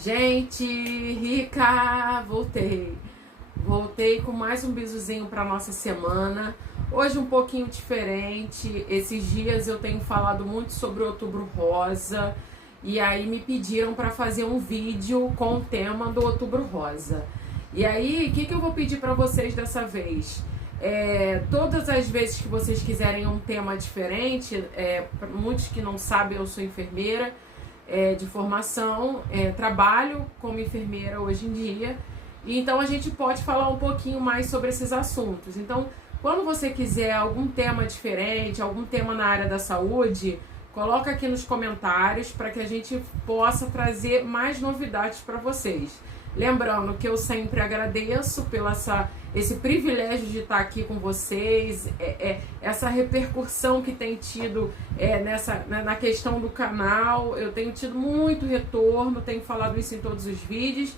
Gente, rica, voltei. Voltei com mais um bizuzinho para nossa semana. Hoje um pouquinho diferente. Esses dias eu tenho falado muito sobre o Outubro Rosa e aí me pediram para fazer um vídeo com o tema do Outubro Rosa. E aí, o que eu vou pedir para vocês dessa vez? Todas as vezes que vocês quiserem um tema diferente, muitos que não sabem, eu sou enfermeira de formação, trabalho como enfermeira hoje em dia, e então a gente pode falar um pouquinho mais sobre esses assuntos. Então, quando você quiser algum tema diferente, algum tema na área da saúde, coloca aqui nos comentários para que a gente possa trazer mais novidades para vocês. Lembrando que eu sempre agradeço pelo esse privilégio de estar aqui com vocês, essa repercussão que tem tido na questão do canal. Eu tenho tido muito retorno, tenho falado isso em todos os vídeos,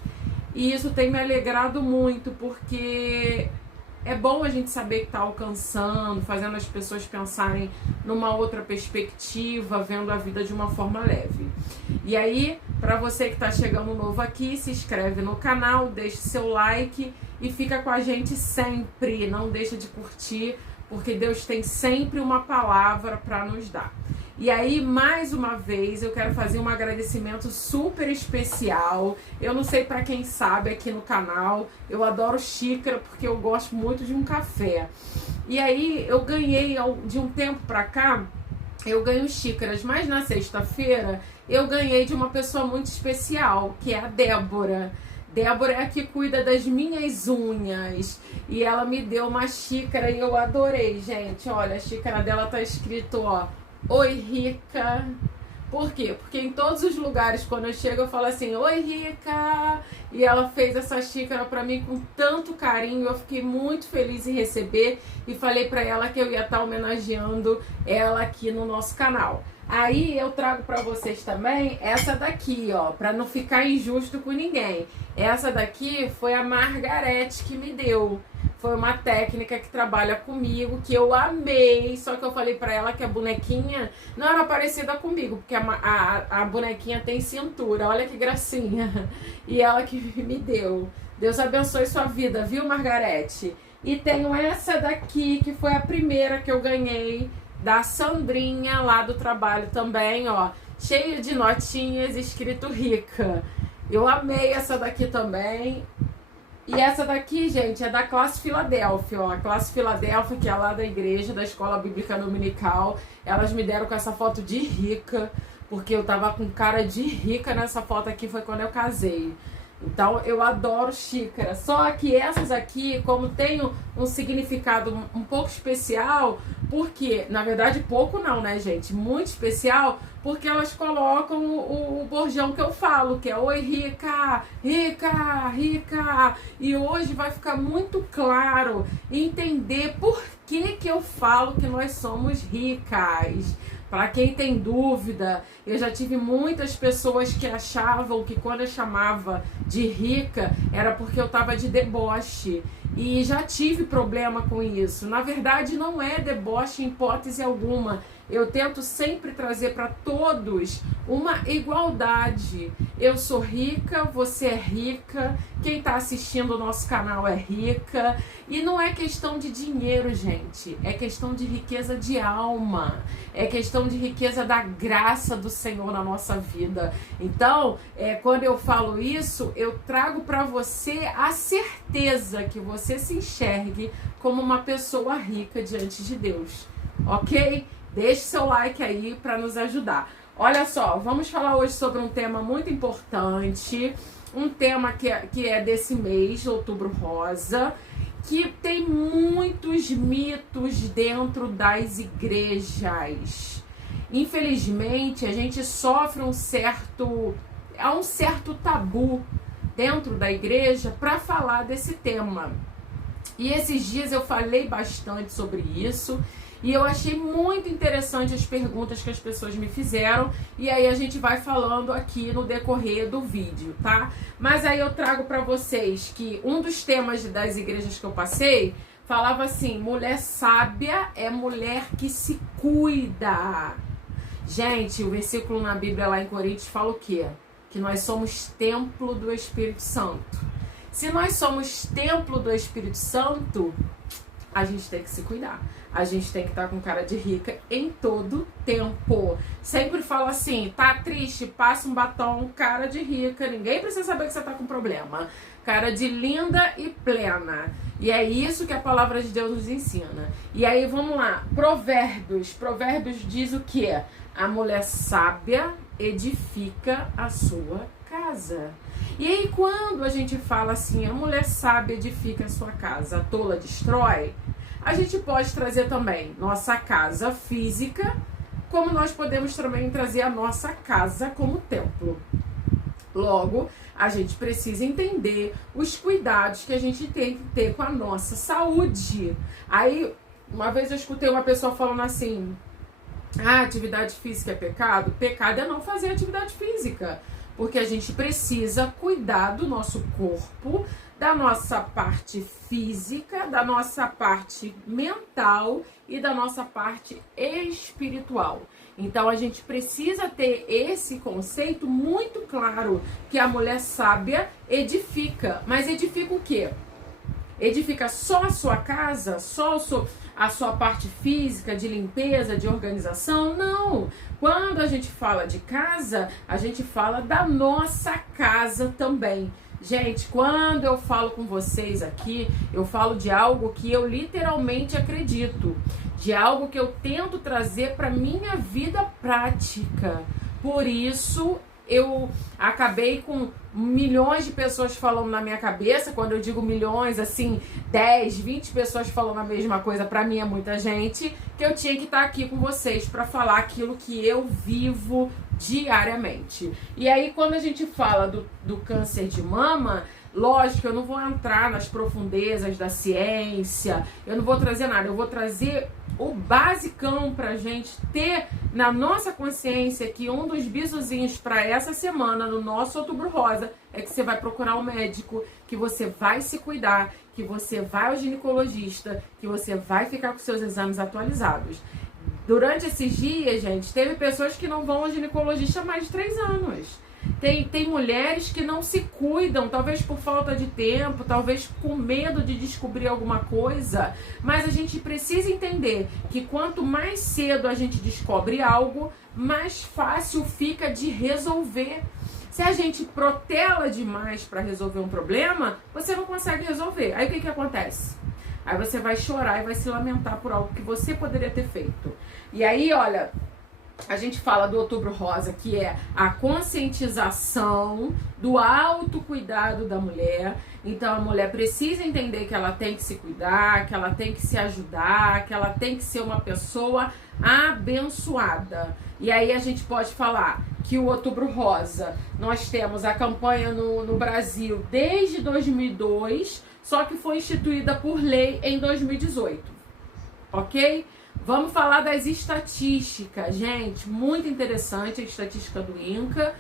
e isso tem me alegrado muito, porque é bom a gente saber que está alcançando, fazendo as pessoas pensarem numa outra perspectiva, vendo a vida de uma forma leve. E aí, para você que está chegando novo aqui, se inscreve no canal, deixe seu like e fica com a gente sempre. Não deixa de curtir, porque Deus tem sempre uma palavra para nos dar. E aí, mais uma vez, eu quero fazer um agradecimento super especial. Eu não sei para quem sabe aqui no canal, eu adoro xícara porque eu gosto muito de um café. E aí, eu ganhei de um tempo para cá, eu ganho xícaras, mas na sexta-feira eu ganhei de uma pessoa muito especial, que é a Débora. Débora é a que cuida das minhas unhas, e ela me deu uma xícara e eu adorei, gente. Olha, a xícara dela tá escrito, ó, Oi, Rica. Por quê? Porque em todos os lugares, quando eu chego, eu falo assim, Oi, Rica. E ela fez essa xícara pra mim com tanto carinho. Eu fiquei muito feliz em receber e falei pra ela que eu ia estar homenageando ela aqui no nosso canal. Aí eu trago pra vocês também essa daqui, ó, pra não ficar injusto com ninguém. Essa daqui foi a Margarete que me deu. Foi uma técnica que trabalha comigo, que eu amei, só que eu falei pra ela que a bonequinha não era parecida comigo, porque a bonequinha tem cintura, olha que gracinha. E ela que me deu. Deus abençoe sua vida, viu, Margarete? E tenho essa daqui, que foi a primeira que eu ganhei, da Sandrinha, lá do trabalho também, ó, cheio de notinhas, escrito Rica. Eu amei essa daqui também. E essa daqui, gente, é da Classe Filadélfia, ó. A Classe Filadélfia, que é lá da igreja, da Escola Bíblica Dominical. Elas me deram com essa foto de rica, porque eu tava com cara de rica nessa foto aqui, foi quando eu casei. Então, eu adoro xícara. Só que essas aqui, como tem um significado um pouco especial, porque, na verdade, pouco não, né, gente? Muito especial, porque elas colocam o bordão que eu falo, que é Oi, Rica, Rica, Rica. E hoje vai ficar muito claro entender por que eu falo que nós somos ricas. Para quem tem dúvida, eu já tive muitas pessoas que achavam que quando eu chamava de rica era porque eu estava de deboche. E já tive problema com isso. Na verdade, não é deboche em hipótese alguma. Eu tento sempre trazer para todos uma igualdade. Eu sou rica, você é rica, quem está assistindo o nosso canal é rica. E não é questão de dinheiro, gente. É questão de riqueza de alma. É questão de riqueza da graça do Senhor na nossa vida. Então, quando eu falo isso, eu trago para você a certeza que você se enxergue como uma pessoa rica diante de Deus. Ok? Deixe seu like aí para nos ajudar. Olha só, vamos falar hoje sobre um tema muito importante, um tema que é desse mês, Outubro Rosa, que tem muitos mitos dentro das igrejas. Infelizmente, a gente sofre há um certo tabu dentro da igreja para falar desse tema. E esses dias eu falei bastante sobre isso. E eu achei muito interessante as perguntas que as pessoas me fizeram. E aí a gente vai falando aqui no decorrer do vídeo, tá? Mas aí eu trago para vocês que um dos temas das igrejas que eu passei falava assim: mulher sábia é mulher que se cuida. Gente, o versículo na Bíblia lá em Coríntios fala o quê? que nós somos templo do Espírito Santo. Se nós somos templo do Espírito Santo, a gente tem que se cuidar. A gente tem que estar com cara de rica em todo tempo. Sempre falo assim, tá triste? Passa um batom, cara de rica. Ninguém precisa saber que você tá com problema. Cara de linda e plena. E é isso que a palavra de Deus nos ensina. E aí, vamos lá. Provérbios. Provérbios diz o quê? A mulher sábia edifica a sua casa. E aí, quando a gente fala assim, a mulher sábia edifica a sua casa, a tola destrói, a gente pode trazer também nossa casa física, como nós podemos também trazer a nossa casa como templo. Logo, a gente precisa entender os cuidados que a gente tem que ter com a nossa saúde. Aí, uma vez eu escutei uma pessoa falando assim, atividade física é pecado? Pecado é não fazer atividade física. Porque a gente precisa cuidar do nosso corpo, da nossa parte física, da nossa parte mental e da nossa parte espiritual. Então a gente precisa ter esse conceito muito claro, que a mulher sábia edifica. Mas edifica o quê? Edifica só a sua casa? Só a sua parte física, de limpeza, de organização? Não! Quando a gente fala de casa, a gente fala da nossa casa também. Gente, quando eu falo com vocês aqui, eu falo de algo que eu literalmente acredito, de algo que eu tento trazer para minha vida prática. Por isso, eu acabei com milhões de pessoas falando na minha cabeça. Quando eu digo milhões, assim, 10, 20 pessoas falando a mesma coisa, pra mim é muita gente, que eu tinha que estar aqui com vocês pra falar aquilo que eu vivo diariamente. E aí, quando a gente fala do câncer de mama, lógico, eu não vou entrar nas profundezas da ciência, eu não vou trazer nada, eu vou trazer o basicão pra gente ter na nossa consciência que um dos bizuzinhos para essa semana, no nosso Outubro Rosa, é que você vai procurar um médico, que você vai se cuidar, que você vai ao ginecologista, que você vai ficar com seus exames atualizados. Durante esses dias, gente, teve pessoas que não vão ao ginecologista há mais de 3 anos. Tem mulheres que não se cuidam, talvez por falta de tempo, talvez com medo de descobrir alguma coisa, mas a gente precisa entender que quanto mais cedo a gente descobre algo, mais fácil fica de resolver. Se a gente protela demais para resolver um problema, você não consegue resolver. Aí o que acontece? Aí você vai chorar e vai se lamentar por algo que você poderia ter feito. E aí, olha, a gente fala do Outubro Rosa, que é a conscientização do autocuidado da mulher. Então a mulher precisa entender que ela tem que se cuidar, que ela tem que se ajudar, que ela tem que ser uma pessoa abençoada. E aí a gente pode falar que o Outubro Rosa, nós temos a campanha no Brasil desde 2002, só que foi instituída por lei em 2018, ok? Vamos falar das estatísticas, gente, muito interessante a estatística do INCA.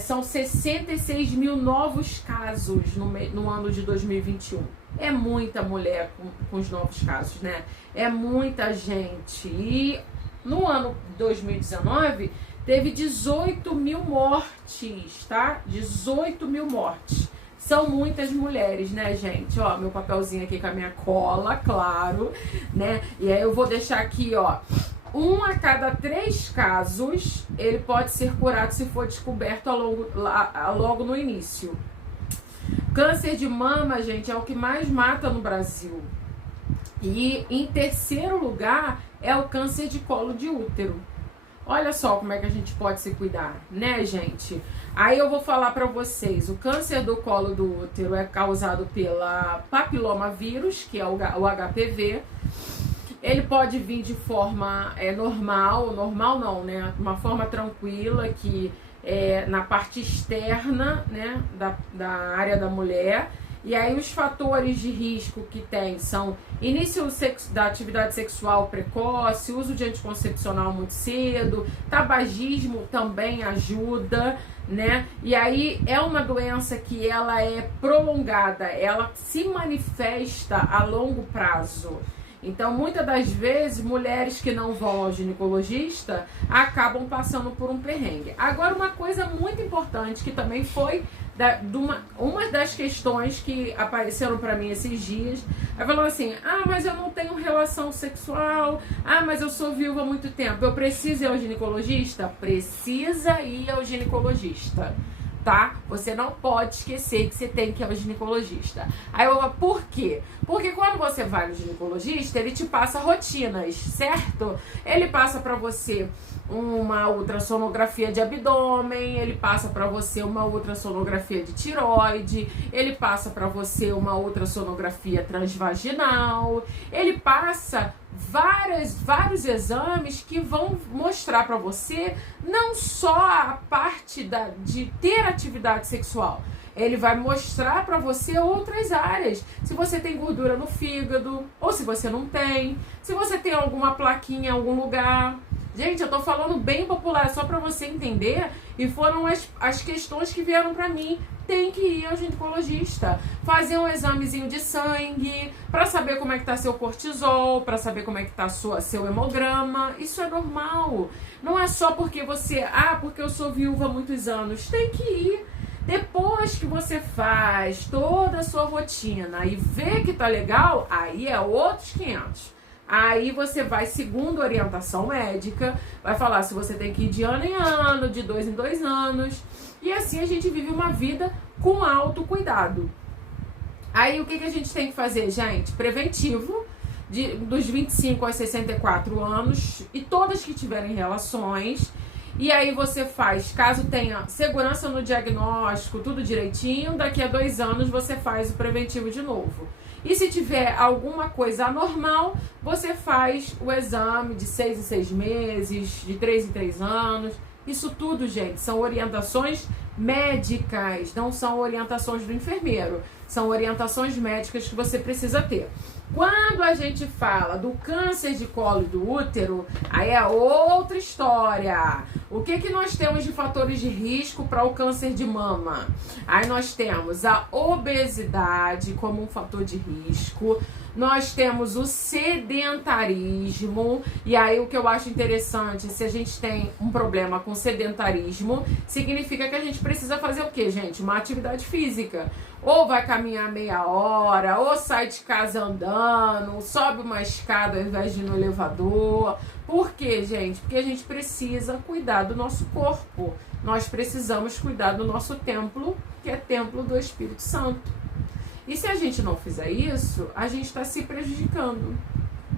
São 66 mil novos casos no ano de 2021. É muita mulher com os novos casos, né? É muita gente. E no ano 2019, teve 18 mil mortes, tá? 18 mil mortes. São muitas mulheres, né, gente? Ó, meu papelzinho aqui com a minha cola, claro, né? E aí eu vou deixar aqui, ó. 1 a cada 3 casos, ele pode ser curado se for descoberto logo no início. Câncer de mama, gente, é o que mais mata no Brasil. E em terceiro lugar é o câncer de colo de útero. Olha só como é que a gente pode se cuidar, né, gente? Aí eu vou falar pra vocês, o câncer do colo do útero é causado pela papilomavírus, que é o HPV. Ele pode vir de forma normal não, né? Uma forma tranquila, que é na parte externa, né, da área da mulher. E aí os fatores de risco que tem são início da atividade sexual precoce, uso de anticoncepcional muito cedo, tabagismo também ajuda, né? E aí é uma doença que ela é prolongada, ela se manifesta a longo prazo. Então, muitas das vezes, mulheres que não vão ao ginecologista acabam passando por um perrengue. Agora, uma coisa muito importante que também foi uma das questões que apareceram para mim esses dias, ela falou assim: ah, mas eu não tenho relação sexual, ah, mas eu sou viúva há muito tempo, eu preciso ir ao ginecologista? Precisa ir ao ginecologista, tá? Você não pode esquecer que você tem que ir ao ginecologista. Aí eu falo, por quê? Porque quando você vai no ginecologista, ele te passa rotinas, certo? Ele passa pra você uma ultrassonografia de abdômen, ele passa pra você uma ultrassonografia de tireoide, ele passa pra você uma ultrassonografia transvaginal, ele passa vários exames que vão mostrar para você não só a parte de ter atividade sexual, ele vai mostrar para você outras áreas, se você tem gordura no fígado ou se você não tem, se você tem alguma plaquinha em algum lugar. Gente, eu tô falando bem popular, só pra você entender, e foram as questões que vieram pra mim. Tem que ir ao ginecologista, fazer um examezinho de sangue, pra saber como é que tá seu cortisol, pra saber como é que tá seu hemograma. Isso é normal. Não é só porque porque eu sou viúva há muitos anos. Tem que ir. Depois que você faz toda a sua rotina e vê que tá legal, aí é outros 500. Aí você vai, segundo orientação médica, vai falar se você tem que ir de ano em ano, de 2 em 2 anos. E assim a gente vive uma vida com autocuidado. Aí o que a gente tem que fazer, gente? Preventivo, dos 25 aos 64 anos, e todas que tiverem relações. E aí você faz, caso tenha segurança no diagnóstico, tudo direitinho, daqui a 2 anos você faz o preventivo de novo. E se tiver alguma coisa anormal, você faz o exame de 6 em 6 meses, de 3 em 3 anos. Isso tudo, gente, são orientações médicas, não são orientações do enfermeiro. São orientações médicas que você precisa ter. Quando a gente fala do câncer de colo do útero, aí é outra história. O que nós temos de fatores de risco para o câncer de mama? Aí nós temos a obesidade como um fator de risco. Nós temos o sedentarismo, e aí o que eu acho interessante, se a gente tem um problema com sedentarismo, significa que a gente precisa fazer o quê, gente? Uma atividade física. Ou vai caminhar meia hora, ou sai de casa andando, sobe uma escada ao invés de ir no elevador. Por quê, gente? Porque a gente precisa cuidar do nosso corpo. Nós precisamos cuidar do nosso templo, que é templo do Espírito Santo. E se a gente não fizer isso, a gente está se prejudicando.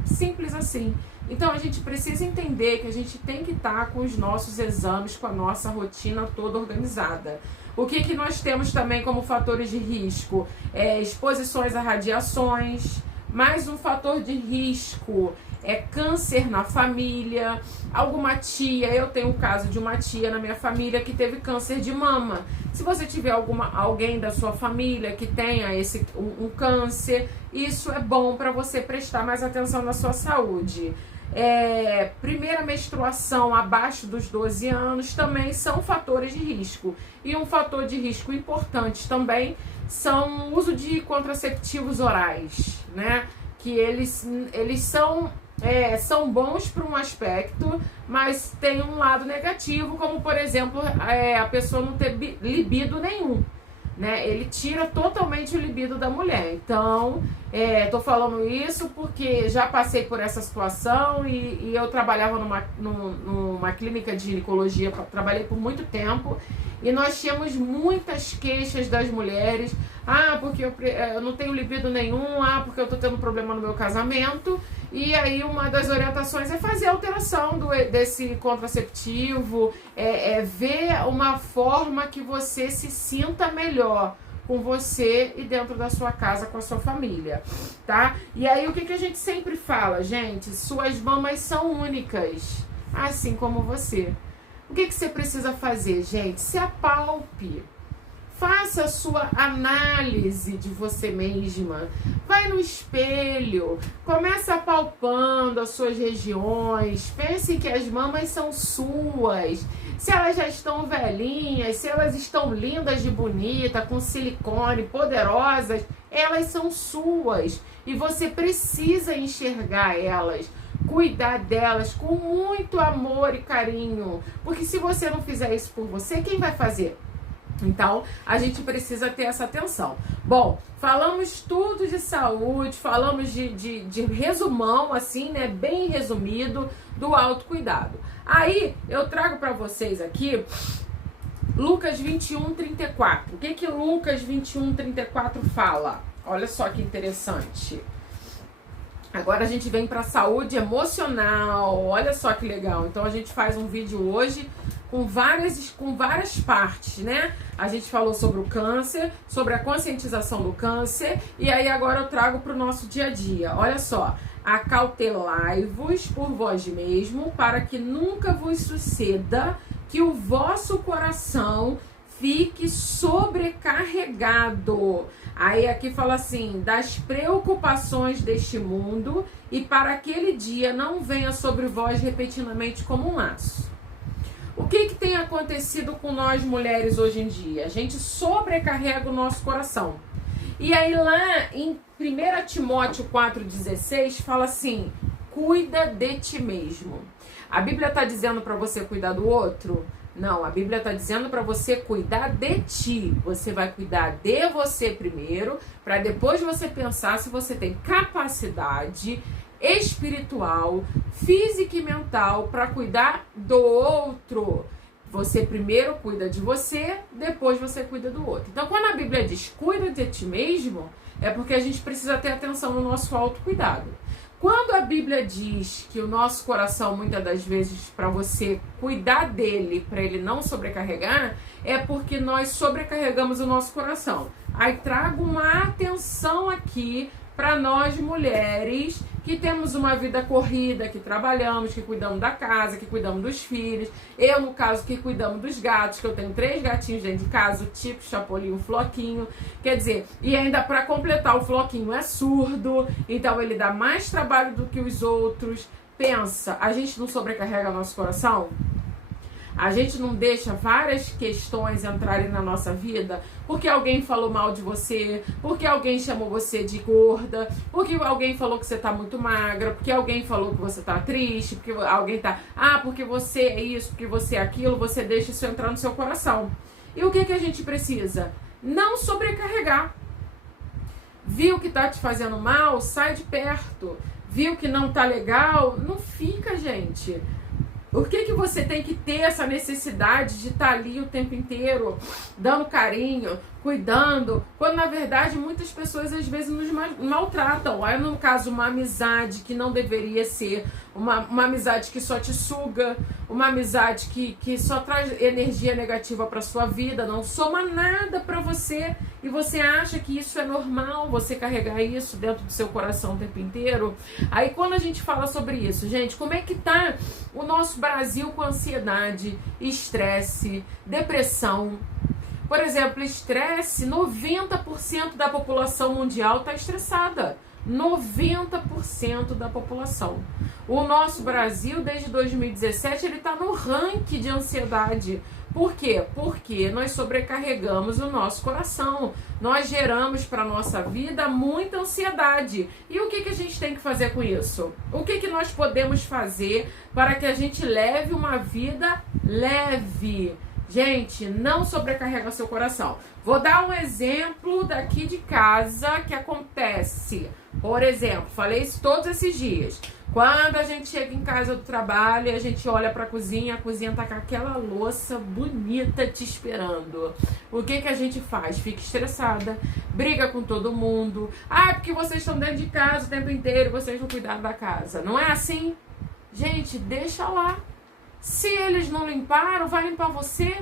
Simples assim. Então a gente precisa entender que a gente tem que estar com os nossos exames, com a nossa rotina toda organizada. O que nós temos também como fatores de risco? Exposições a radiações. Mais um fator de risco é câncer na família. Alguma tia, eu tenho o caso de uma tia na minha família que teve câncer de mama. Se você tiver alguém da sua família que tenha um câncer, isso é bom para você prestar mais atenção na sua saúde. Primeira menstruação abaixo dos 12 anos também são fatores de risco. E um fator de risco importante também são o uso de contraceptivos orais, né? Que eles são bons para um aspecto, mas tem um lado negativo, como por exemplo, a pessoa não ter libido nenhum, né? Ele tira totalmente o libido da mulher. Então, tô falando isso porque já passei por essa situação e eu trabalhava numa clínica de ginecologia, trabalhei por muito tempo, e nós tínhamos muitas queixas das mulheres. Ah, porque eu não tenho libido nenhum, porque eu tô tendo problema no meu casamento. E aí uma das orientações é fazer a alteração desse contraceptivo, ver uma forma que você se sinta melhor com você e dentro da sua casa, com a sua família, tá? E aí o que a gente sempre fala, gente? Suas mamas são únicas, assim como você. O que você precisa fazer, gente? Se apalpe. Faça a sua análise de você mesma. Vai no espelho, começa palpando as suas regiões. Pense que as mamas são suas. Se elas já estão velhinhas, se elas estão lindas de bonita, com silicone, poderosas, elas são suas. E você precisa enxergar elas, cuidar delas com muito amor e carinho. Porque se você não fizer isso por você, quem vai fazer? Então, a gente precisa ter essa atenção. Bom, falamos tudo de saúde, falamos de resumão, assim, né? Bem resumido, do autocuidado. Aí, eu trago para vocês aqui Lucas 21:34. O que Lucas 21:34 fala? Olha só que interessante. Agora a gente vem para saúde emocional. Olha só que legal. Então, a gente faz um vídeo hoje com várias partes, né? A gente falou sobre o câncer, sobre a conscientização do câncer, e aí agora eu trago para o nosso dia a dia. Olha só, acautelai-vos por vós mesmo, para que nunca vos suceda que o vosso coração fique sobrecarregado. Aí aqui fala assim, das preocupações deste mundo, e para aquele dia não venha sobre vós repetidamente como um laço. O que tem acontecido com nós mulheres hoje em dia? A gente sobrecarrega o nosso coração. E aí lá em 1 Timóteo 4,16 fala assim, cuida de ti mesmo. A Bíblia está dizendo para você cuidar do outro? Não, a Bíblia está dizendo para você cuidar de ti. Você vai cuidar de você primeiro, para depois você pensar se você tem capacidade espiritual, física e mental para cuidar do outro. Você primeiro cuida de você, depois você cuida do outro. Então, quando a Bíblia diz cuida de ti mesmo, é porque a gente precisa ter atenção no nosso autocuidado. Quando a Bíblia diz que o nosso coração, muitas das vezes, para você cuidar dele, para ele não sobrecarregar, é porque nós sobrecarregamos o nosso coração. Aí trago uma atenção aqui para nós mulheres que temos uma vida corrida, que trabalhamos, que cuidamos da casa, que cuidamos dos filhos. Eu, no caso, que cuidamos dos gatos, que eu tenho 3 gatinhos dentro de casa, o tipo, Chapolin, o Floquinho. Quer dizer, e ainda para completar, o Floquinho é surdo, então ele dá mais trabalho do que os outros. Pensa, a gente não sobrecarrega nosso coração? A gente não deixa várias questões entrarem na nossa vida porque alguém falou mal de você, porque alguém chamou você de gorda, porque alguém falou que você tá muito magra, porque alguém falou que você tá triste, porque alguém tá... porque você é isso, porque você é aquilo, você deixa isso entrar no seu coração. E o que a gente precisa? Não sobrecarregar. Viu que tá te fazendo mal? Sai de perto. Viu que não tá legal? Não fica, gente. Por que você tem que ter essa necessidade de estar ali o tempo inteiro, dando carinho, cuidando, quando na verdade muitas pessoas às vezes nos maltratam? Aí no caso uma amizade que não deveria ser, uma amizade que só te suga, uma amizade que só traz energia negativa para sua vida, não soma nada para você, e você acha que isso é normal, você carregar isso dentro do seu coração o tempo inteiro. Aí quando a gente fala sobre isso, gente, como é que tá o nosso Brasil com ansiedade, estresse, depressão? Por exemplo, estresse, 90% da população mundial está estressada. 90% da população. O nosso Brasil, desde 2017, ele está no ranking de ansiedade. Por quê? Porque nós sobrecarregamos o nosso coração. Nós geramos para a nossa vida muita ansiedade. E o que a gente tem que fazer com isso? O que nós podemos fazer para que a gente leve uma vida leve? Gente, não sobrecarrega seu coração. Vou dar um exemplo daqui de casa que acontece. Por exemplo, falei isso todos esses dias. Quando a gente chega em casa do trabalho e a gente olha para a cozinha tá com aquela louça bonita te esperando. O que a gente faz? Fica estressada, briga com todo mundo. Porque vocês estão dentro de casa o tempo inteiro, vocês não cuidaram da casa. Não é assim? Gente, deixa lá. Se eles não limparam, vai limpar você.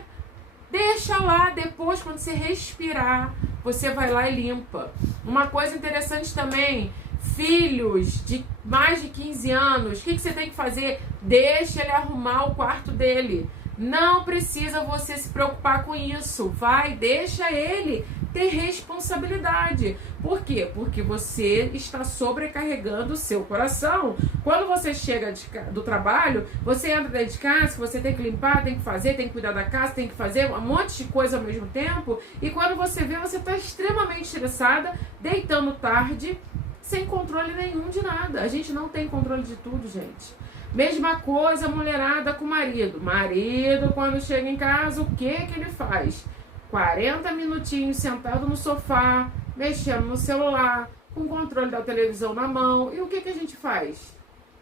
Deixa lá, depois quando você respirar, você vai lá e limpa. Uma coisa interessante também, filhos de mais de 15 anos, o que você tem que fazer? Deixa ele arrumar o quarto dele. Não precisa você se preocupar com isso. Deixa ele ter responsabilidade. Por quê? Porque você está sobrecarregando o seu coração. Quando você chega do trabalho, você entra dentro de casa, você tem que limpar, tem que fazer, tem que cuidar da casa, tem que fazer um monte de coisa ao mesmo tempo. E quando você vê, você está extremamente estressada, deitando tarde, sem controle nenhum de nada. A gente não tem controle de tudo, gente. Mesma coisa, mulherada com o marido. Marido, quando chega em casa, o que ele faz? 40 minutinhos sentado no sofá, mexendo no celular, com o controle da televisão na mão. E o que a gente faz?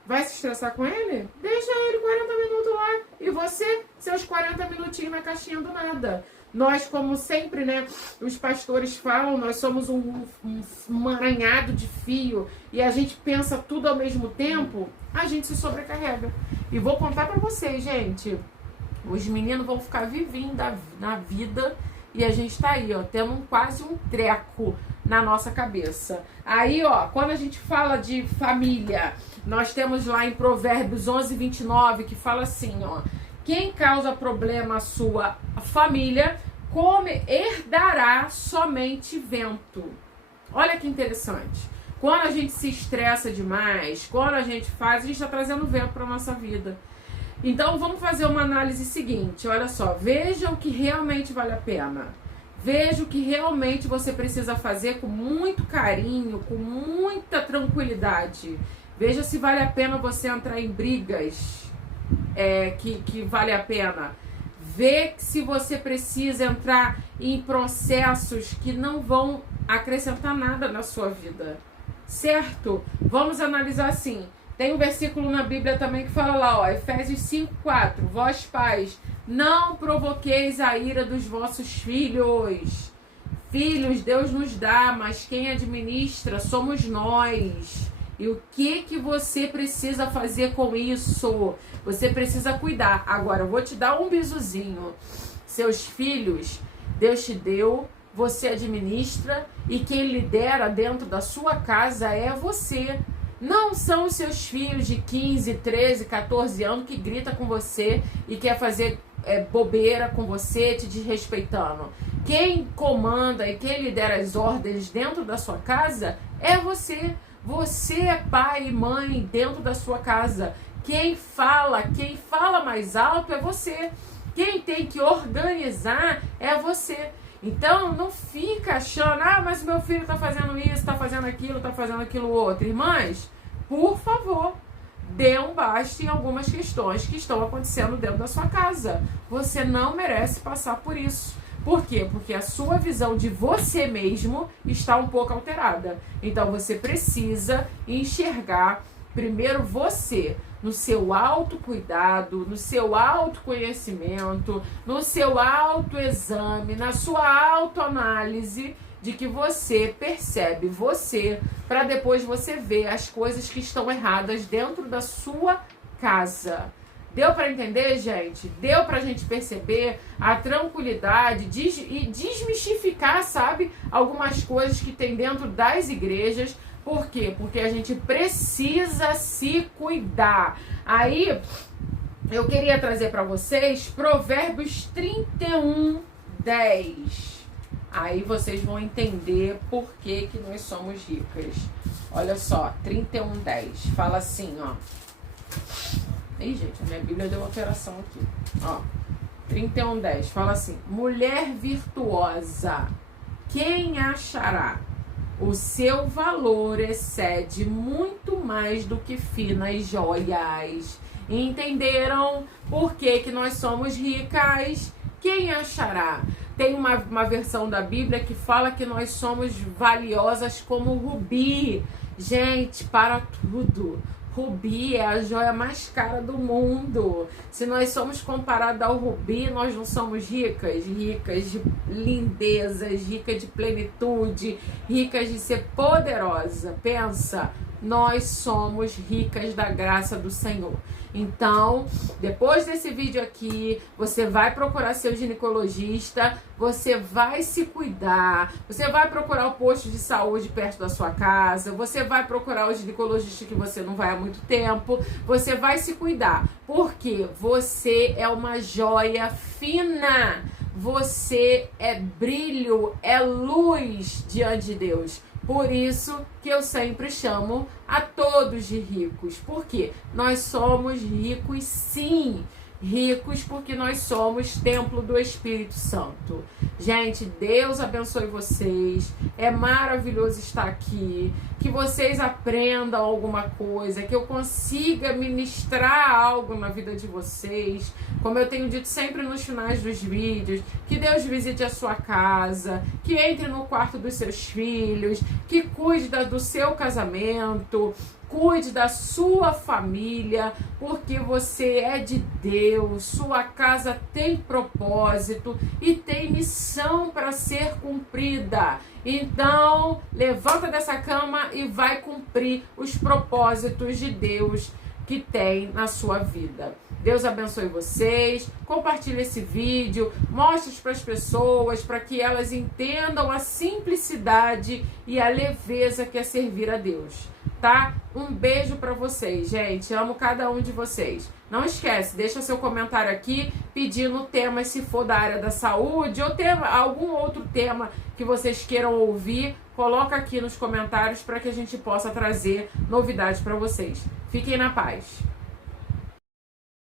Vai se estressar com ele? Deixa ele 40 minutos lá. E você, seus 40 minutinhos na caixinha do nada. Nós, como sempre, né, os pastores falam, nós somos um emaranhado de fio e a gente pensa tudo ao mesmo tempo, a gente se sobrecarrega. E vou contar pra vocês, gente, os meninos vão ficar vivinhos na vida e a gente tá aí, ó, tendo quase um treco na nossa cabeça. Aí, ó, quando a gente fala de família, nós temos lá em Provérbios 11:29, que fala assim, ó: quem causa problema à sua família, herdará somente vento. Olha que interessante. Quando a gente se estressa demais, quando a gente está trazendo vento para nossa vida. Então vamos fazer uma análise seguinte, olha só, veja o que realmente vale a pena. Veja o que realmente você precisa fazer com muito carinho, com muita tranquilidade. Veja se vale a pena você entrar em brigas que vale a pena. Vê se você precisa entrar em processos que não vão acrescentar nada na sua vida. Certo? Vamos analisar assim. Tem um versículo na Bíblia também que fala lá, ó, Efésios 5:4. Vós, pais, não provoqueis a ira dos vossos filhos. Filhos, Deus nos dá, mas quem administra somos nós. E o que você precisa fazer com isso? Você precisa cuidar. Agora, eu vou te dar um bisuzinho. Seus filhos, Deus te deu, você administra e quem lidera dentro da sua casa é você. Não são os seus filhos de 15, 13, 14 anos que grita com você e quer fazer bobeira com você, te desrespeitando. Quem comanda e quem lidera as ordens dentro da sua casa é você. Você é pai e mãe dentro da sua casa. Quem fala mais alto é você. Quem tem que organizar é você. Então não fica achando, mas meu filho tá fazendo isso, tá fazendo aquilo outro. Irmãs, por favor, dê um basta em algumas questões que estão acontecendo dentro da sua casa. Você não merece passar por isso. Por quê? Porque a sua visão de você mesmo está um pouco alterada. Então você precisa enxergar primeiro você, no seu autocuidado, no seu autoconhecimento, no seu autoexame, na sua autoanálise de que você percebe você, para depois você ver as coisas que estão erradas dentro da sua casa. Deu para entender, gente? Deu pra gente perceber a tranquilidade e desmistificar, sabe, algumas coisas que tem dentro das igrejas. Por quê? Porque a gente precisa se cuidar. Aí, eu queria trazer para vocês Provérbios 31:10. Aí vocês vão entender por que nós somos ricas. Olha só, 31:10. Fala assim, ó. Ih, gente, a minha Bíblia deu alteração aqui. Ó, 31:10. Fala assim: mulher virtuosa, quem achará? O seu valor excede muito mais do que finas joias. Entenderam por que nós somos ricas? Quem achará? Tem uma versão da Bíblia que fala que nós somos valiosas como rubi. Gente, para tudo. Rubi é a joia mais cara do mundo. Se nós somos comparados ao rubi, nós não somos ricas? Ricas de lindeza, ricas de plenitude, ricas de ser poderosa. Pensa, nós somos ricas da graça do Senhor. Então, depois desse vídeo aqui, você vai procurar seu ginecologista, você vai se cuidar, você vai procurar o posto de saúde perto da sua casa, você vai procurar o ginecologista que você não vai há muito tempo, você vai se cuidar. Porque você é uma joia fina, você é brilho, é luz diante de Deus. Por isso que eu sempre chamo a todos de ricos. Porque nós somos ricos, sim. Ricos porque nós somos templo do Espírito Santo. Gente, Deus abençoe vocês. É maravilhoso estar aqui. Que vocês aprendam alguma coisa, que eu consiga ministrar algo na vida de vocês. Como eu tenho dito sempre nos finais dos vídeos, que Deus visite a sua casa, que entre no quarto dos seus filhos, que cuide do seu casamento, cuide da sua família, porque você é de Deus, sua casa tem propósito e tem missão para ser cumprida. Então, levanta dessa cama e vai cumprir os propósitos de Deus que tem na sua vida. Deus abençoe vocês, compartilhe esse vídeo, mostre para as pessoas, para que elas entendam a simplicidade e a leveza que é servir a Deus, tá? Um beijo para vocês, gente, amo cada um de vocês. Não esquece, deixa seu comentário aqui pedindo temas, se for da área da saúde ou algum outro tema que vocês queiram ouvir, coloca aqui nos comentários para que a gente possa trazer novidades para vocês. Fiquem na paz.